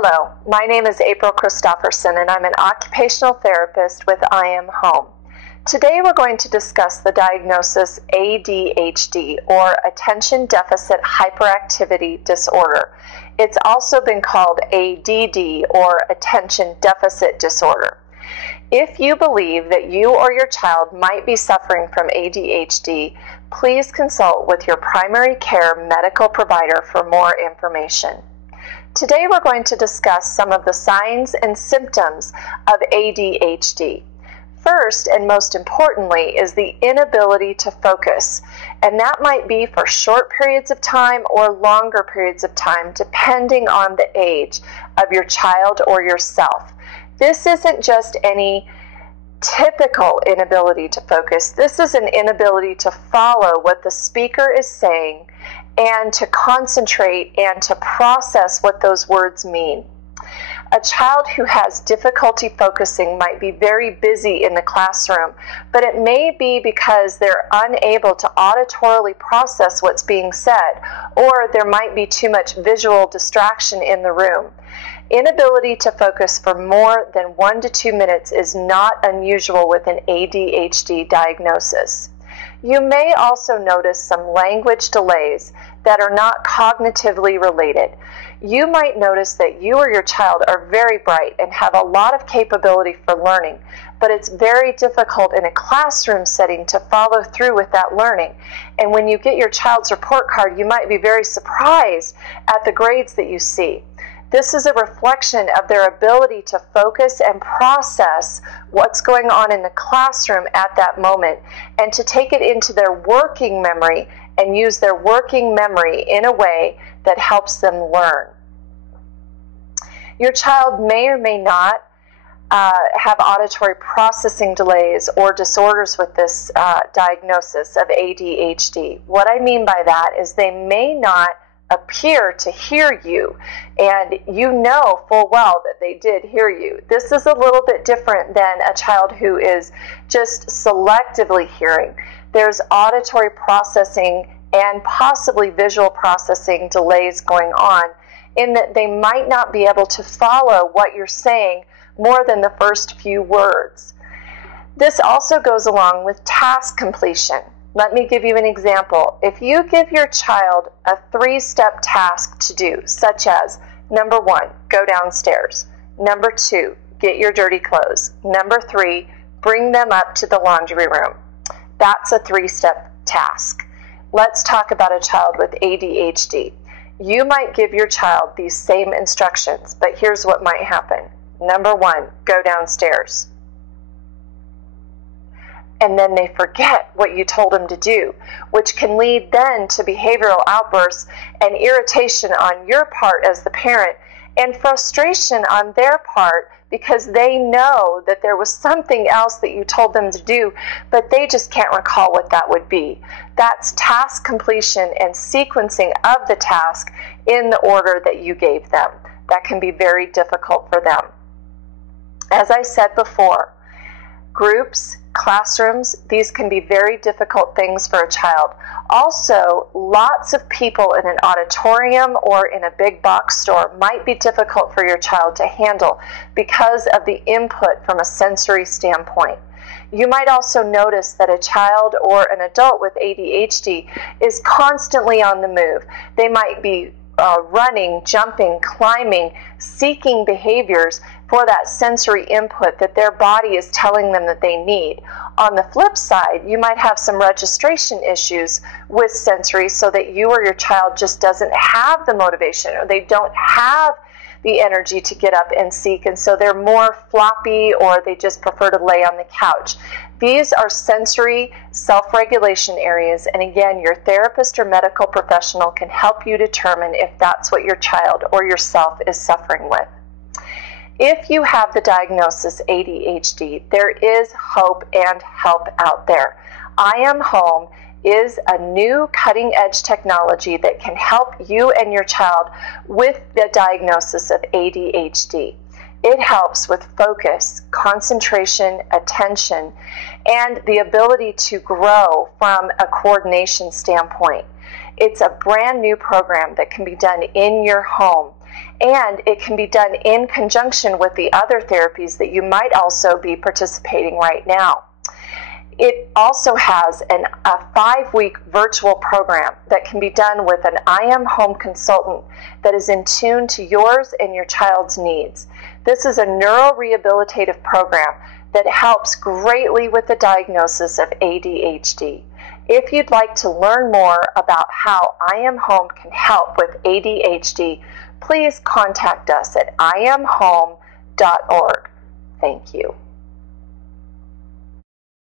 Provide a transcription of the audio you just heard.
Hello, my name is April Christofferson and I'm an occupational therapist with I Am Home. Today we're going to discuss the diagnosis ADHD, or Attention Deficit Hyperactivity Disorder. It's also been called ADD, or Attention Deficit Disorder. If you believe that you or your child might be suffering from ADHD, please consult with your primary care medical provider for more information. Today we're going to discuss some of the signs and symptoms of ADHD. First, and most importantly, is the inability to focus, and that might be for short periods of time or longer periods of time, depending on the age of your child or yourself. This isn't just any typical inability to focus. This is an inability to follow what the speaker is saying and to concentrate and to process what those words mean. A child who has difficulty focusing might be very busy in the classroom, but it may be because they're unable to auditorily process what's being said, or there might be too much visual distraction in the room. Inability to focus for more than 1 to 2 minutes is not unusual with an ADHD diagnosis. You may also notice some language delays that are not cognitively related. You might notice that you or your child are very bright and have a lot of capability for learning, but it's very difficult in a classroom setting to follow through with that learning. And when you get your child's report card, you might be very surprised at the grades that you see. This is a reflection of their ability to focus and process what's going on in the classroom at that moment, and to take it into their working memory and use their working memory in a way that helps them learn. Your child may or may not have auditory processing delays or disorders with this diagnosis of ADHD. What I mean by that is they may not appear to hear you, and you know full well that they did hear you. This is a little bit different than a child who is just selectively hearing. There's auditory processing and possibly visual processing delays going on, in that they might not be able to follow what you're saying more than the first few words. This also goes along with task completion. Let me give you an example. If you give your child a 3-step task to do, such as, number 1, go downstairs. Number 2, get your dirty clothes. Number 3, bring them up to the laundry room. That's a 3-step task. Let's talk about a child with ADHD. You might give your child these same instructions, but here's what might happen. Number 1, go downstairs. And then they forget what you told them to do, which can lead then to behavioral outbursts and irritation on your part as the parent, and frustration on their part because they know that there was something else that you told them to do, but they just can't recall what that would be. That's task completion and sequencing of the task in the order that you gave them. That can be very difficult for them. As I said before, groups, classrooms, these can be very difficult things for a child. Also, lots of people in an auditorium or in a big box store might be difficult for your child to handle because of the input from a sensory standpoint. You might also notice that a child or an adult with ADHD is constantly on the move. They might be running, jumping, climbing, seeking behaviors for that sensory input that their body is telling them that they need. On the flip side, you might have some registration issues with sensory, so that you or your child just doesn't have the motivation, or they don't have the energy to get up and seek, and so they're more floppy, or they just prefer to lay on the couch. These are sensory self-regulation areas, and again, your therapist or medical professional can help you determine if that's what your child or yourself is suffering with. If you have the diagnosis ADHD, there is hope and help out there. I Am Home is a new cutting-edge technology that can help you and your child with the diagnosis of ADHD. It helps with focus, concentration, attention, and the ability to grow from a coordination standpoint. It's a brand new program that can be done in your home. And it can be done in conjunction with the other therapies that you might also be participating right now. It also has a 5-week virtual program that can be done with an I Am Home consultant that is in tune to yours and your child's needs. This is a neurorehabilitative program that helps greatly with the diagnosis of ADHD. If you'd like to learn more about how I Am Home can help with ADHD, please contact us at iamhome.org. Thank you.